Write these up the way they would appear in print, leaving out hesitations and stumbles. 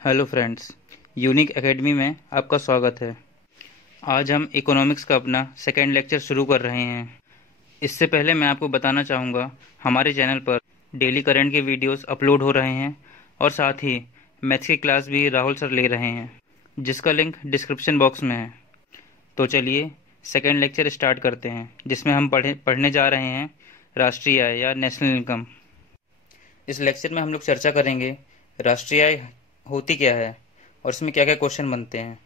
Hello friends, unique academy में आपका स्वागत है। आज हम इकोनॉमिक्स का अपना सेकेंड लेक्चर शुरू कर रहे हैं। इससे पहले मैं आपको बताना चाहूँगा, हमारे चैनल पर डेली करंट के वीडियोस अपलोड हो रहे हैं और साथ ही मैथ्स की क्लास भी राहुल सर ले रहे हैं, जिसका लिंक डिस्क्रिप्शन बॉक्स में है। तो चलिए सेकेंड लेक्चर स्टार्ट करते हैं, जिसमें हम पढ़ने जा रहे हैं राष्ट्रीय आय या नेशनल इनकम। इस लेक्चर में हम लोग चर्चा करेंगे राष्ट्रीय आय होती क्या है और इसमें क्या क्या क्वेश्चन बनते हैं।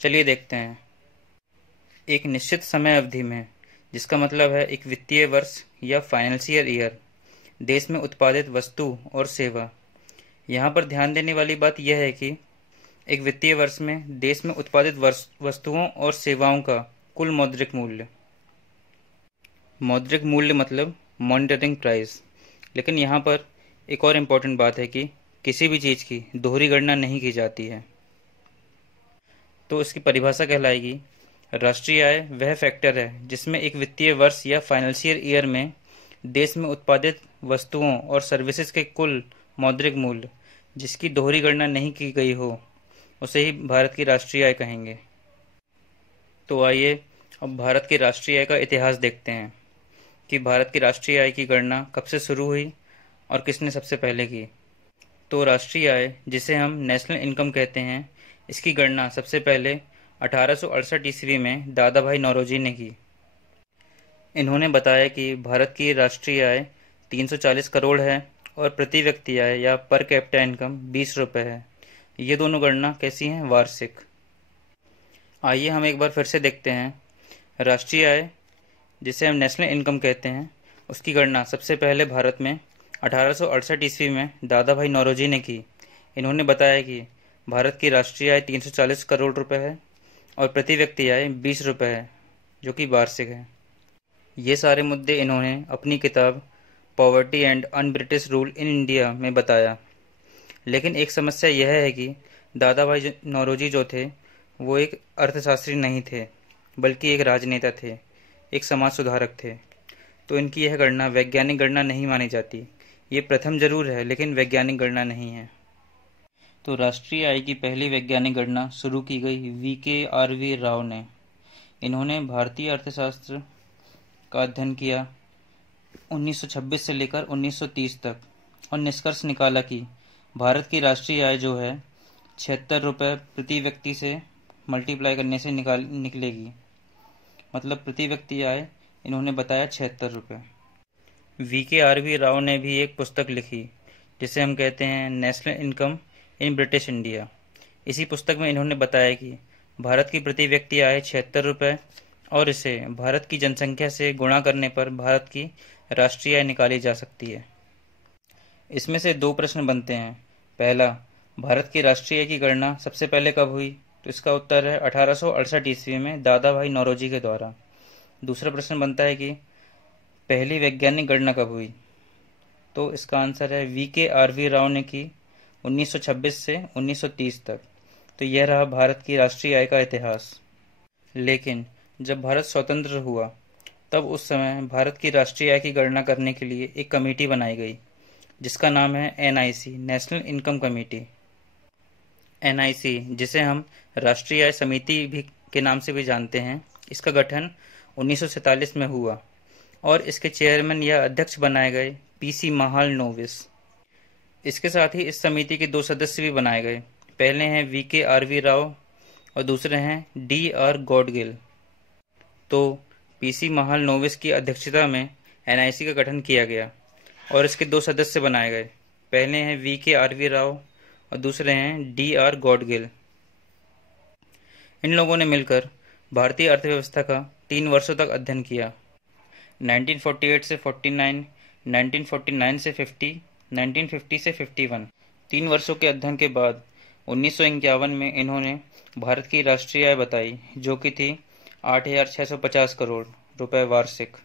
चलिए देखते हैं। एक निश्चित समय अवधि में, जिसका मतलब है एक वित्तीय वर्ष या फाइनेंशियल ईयर, देश में उत्पादित वस्तु और सेवा। यहाँ पर ध्यान देने वाली बात यह है कि एक वित्तीय वर्ष में देश में उत्पादित वस्तुओं और सेवाओं का कुल मौद्रिक मूल्य मतलब मॉनिटरिंग प्राइस। लेकिन यहाँ पर एक और इम्पोर्टेंट बात है कि किसी भी चीज़ की दोहरी गणना नहीं की जाती है। तो इसकी परिभाषा कहलाएगी, राष्ट्रीय आय वह फैक्टर है जिसमें एक वित्तीय वर्ष या फाइनेंशियल ईयर में देश में उत्पादित वस्तुओं और सर्विसेज के कुल मौद्रिक मूल्य जिसकी दोहरी गणना नहीं की गई हो, उसे ही भारत की राष्ट्रीय आय कहेंगे। तो आइए अब भारत की राष्ट्रीय आय का इतिहास देखते हैं कि भारत की राष्ट्रीय आय की गणना कब से शुरू हुई और किसने सबसे पहले की। तो राष्ट्रीय आय, जिसे हम नेशनल इनकम कहते हैं, इसकी गणना सबसे पहले 1868 ईस्वी में दादा भाई नौरोजी ने की। इन्होंने बताया कि भारत की राष्ट्रीय आय 340 करोड़ है और प्रति व्यक्ति आय या पर कैपिटा इनकम 20 रुपये है। ये दोनों गणना कैसी हैं? वार्षिक। आइए हम एक बार फिर से देखते हैं। राष्ट्रीय आय, जिसे हम नेशनल इनकम कहते हैं, उसकी गणना सबसे पहले भारत में 1868 ईस्वी में दादा भाई नौरोजी ने की। इन्होंने बताया कि भारत की राष्ट्रीय आय 340 करोड़ रुपए है और प्रति व्यक्ति आय 20 रुपये है, जो कि वार्षिक है। ये सारे मुद्दे इन्होंने अपनी किताब poverty and un British rule in India में बताया। लेकिन एक समस्या यह है कि दादा भाई नौरोजी जो थे, वो एक अर्थशास्त्री नहीं थे, बल्कि एक राजनेता थे, एक समाज सुधारक थे। तो इनकी यह गणना वैज्ञानिक गणना नहीं मानी जाती। ये प्रथम जरूर है, लेकिन वैज्ञानिक गणना नहीं है। तो राष्ट्रीय आय की पहली वैज्ञानिक गणना शुरू की गई VKRV राव ने। इन्होंने भारतीय अर्थशास्त्र का अध्ययन किया 1926 से लेकर 1930 तक और निष्कर्ष निकाला कि भारत की राष्ट्रीय आय जो है 76 रुपये प्रति व्यक्ति से मल्टीप्लाई करने से निकलेगी। मतलब प्रति व्यक्ति आय इन्होंने बताया 76 रुपये। VKRV राव ने भी एक पुस्तक लिखी, जिसे हम कहते हैं national income in British India. इसी पुस्तक में इन्होंने बताया कि भारत की प्रति व्यक्ति आय 76 रुपये और इसे भारत की जनसंख्या से गुणा करने पर भारत की राष्ट्रीय आय निकाली जा सकती है। इसमें से दो प्रश्न बनते हैं। पहला, भारत की राष्ट्रीय आय की गणना सबसे पहले कब हुई? तो इसका उत्तर है 1868 ईस्वी में दादा भाई नौरोजी के द्वारा। दूसरा प्रश्न बनता है कि पहली वैज्ञानिक गणना कब हुई? तो इसका आंसर है VKRV राव ने की 1926 से 1930 तक। तो यह रहा भारत की राष्ट्रीय आय का इतिहास। लेकिन जब भारत स्वतंत्र हुआ, तब उस समय भारत की राष्ट्रीय आय की गणना करने के लिए एक कमेटी बनाई गई, जिसका नाम है NIC, national income committee. NIC, जिसे हम राष्ट्रीय आय समिति भी के नाम से भी जानते हैं, इसका गठन 1947 में हुआ और इसके चेयरमैन या अध्यक्ष बनाए गए PC महालनोबिस। इसके साथ ही इस समिति के दो सदस्य भी बनाए गए। पहले हैं VKRV राव और दूसरे हैं DR गॉडगिल। तो PC महालनोबिस की अध्यक्षता में NIC का गठन किया गया और इसके दो सदस्य बनाए गए। पहले हैं VKRV राव और दूसरे हैं DR गॉडगिल। इन लोगों ने मिलकर भारतीय अर्थव्यवस्था का 3 वर्षों तक अध्ययन किया, 1948 से 49, 1949 से 50, 1950 से 51। 3 वर्षों के अध्ययन के बाद 1951 में इन्होंने भारत की राष्ट्रीय आय बताई, जो कि थी 8,650 करोड़ रुपए वार्षिक।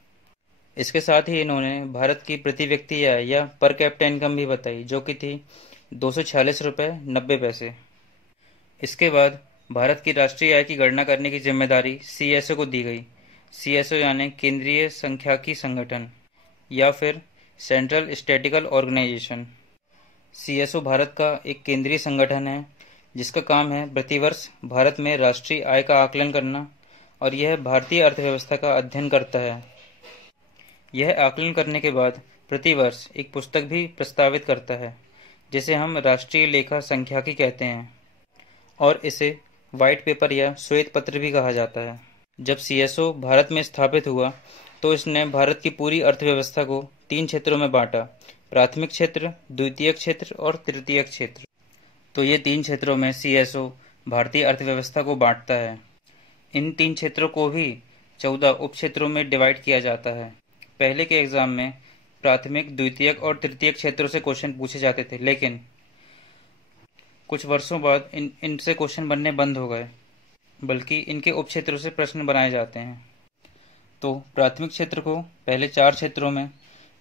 इसके साथ ही इन्होंने भारत की प्रति व्यक्ति आय या पर कैपिटा इनकम भी बताई, जो कि थी 246 रुपये 90 पैसे। इसके बाद भारत की राष्ट्रीय आय की गणना करने की जिम्मेदारी CSO को दी गई। CSO यानी केंद्रीय सांख्यिकी संगठन या फिर central statistical organisation. CSO Bharat का एक केंद्रीय संगठन है जिसका काम है प्रतिवर्ष भारत में राष्ट्रीय आय का आकलन करना, और यह भारतीय अर्थव्यवस्था का अध्ययन करता है। यह आकलन करने के बाद प्रतिवर्ष एक पुस्तक भी प्रस्तावित करता है जिसे हम राष्ट्रीय लेखा संख्याकी कहते हैं, और इसे व्हाइट पेपर या श्वेत पत्र भी कहा जाता है। जब सीएसओ भारत में स्थापित हुआ तो इसने भारत की पूरी अर्थव्यवस्था को 3 क्षेत्रों में बांटा: प्राथमिक क्षेत्र, द्वितीयक क्षेत्र और तृतीयक क्षेत्र। तो ये 3 क्षेत्रों में सीएसओ भारतीय अर्थव्यवस्था को बांटता है। इन 3 क्षेत्रों को भी 14 उप क्षेत्रों में डिवाइड किया जाता है। पहले के एग्जाम में प्राथमिक, द्वितीयक और तृतीयक क्षेत्रों से क्वेश्चन पूछे जाते थे, लेकिन कुछ वर्षों बाद इनसे क्वेश्चन बनने बंद हो गए, बल्कि इनके उप क्षेत्रों से प्रश्न बनाए जाते हैं। तो प्राथमिक क्षेत्र को पहले 4 क्षेत्रों में,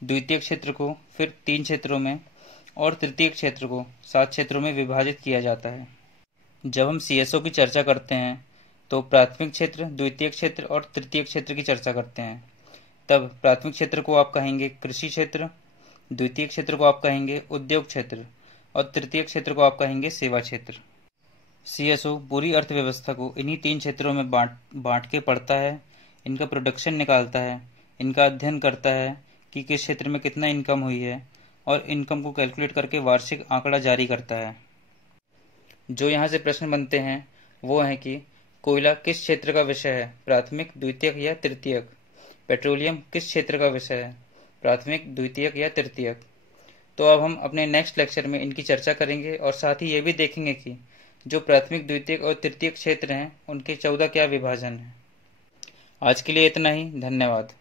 द्वितीयक क्षेत्र को फिर 3 क्षेत्रों में और तृतीयक क्षेत्र को 7 क्षेत्रों में विभाजित किया जाता है। जब हम सीएसओ की चर्चा करते हैं तो प्राथमिक क्षेत्र, द्वितीयक क्षेत्र और तृतीयक क्षेत्र की चर्चा करते हैं। तब प्राथमिक क्षेत्र को आप कहेंगे कृषि क्षेत्र, द्वितीयक क्षेत्र को आप कहेंगे उद्योग क्षेत्र और तृतीयक क्षेत्र को आप कहेंगे सेवा क्षेत्र। सीएसओ पूरी अर्थव्यवस्था को इन्हीं 3 क्षेत्रों में बांट के पढ़ता है, इनका प्रोडक्शन निकालता है, इनका अध्ययन करता है कि किस क्षेत्र में कितना इनकम हुई है, और इनकम को कैलकुलेट करके वार्षिक आंकड़ा जारी करता है। जो यहाँ से प्रश्न बनते हैं वो हैं कि कोयला किस क्षेत्र का विषय है, प्राथमिक, द्वितीयक या तृतीयक? पेट्रोलियम किस क्षेत्र का विषय है, प्राथमिक, द्वितीयक या तृतीयक? तो अब हम अपने नेक्स्ट लेक्चर में इनकी चर्चा करेंगे और साथ ही ये भी देखेंगे कि जो प्राथमिक, द्वितीयक और तृतीयक क्षेत्र हैं उनके 14 क्या विभाजन हैं। आज के लिए इतना ही। धन्यवाद।